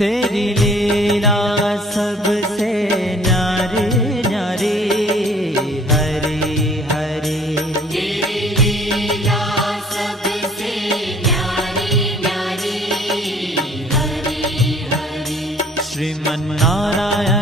तेरी लीला सबसे न्यारी न्यारी, हरि हरि। तेरी लीला सबसे न्यारी न्यारी, हरि हरि। श्रीमन्नारायण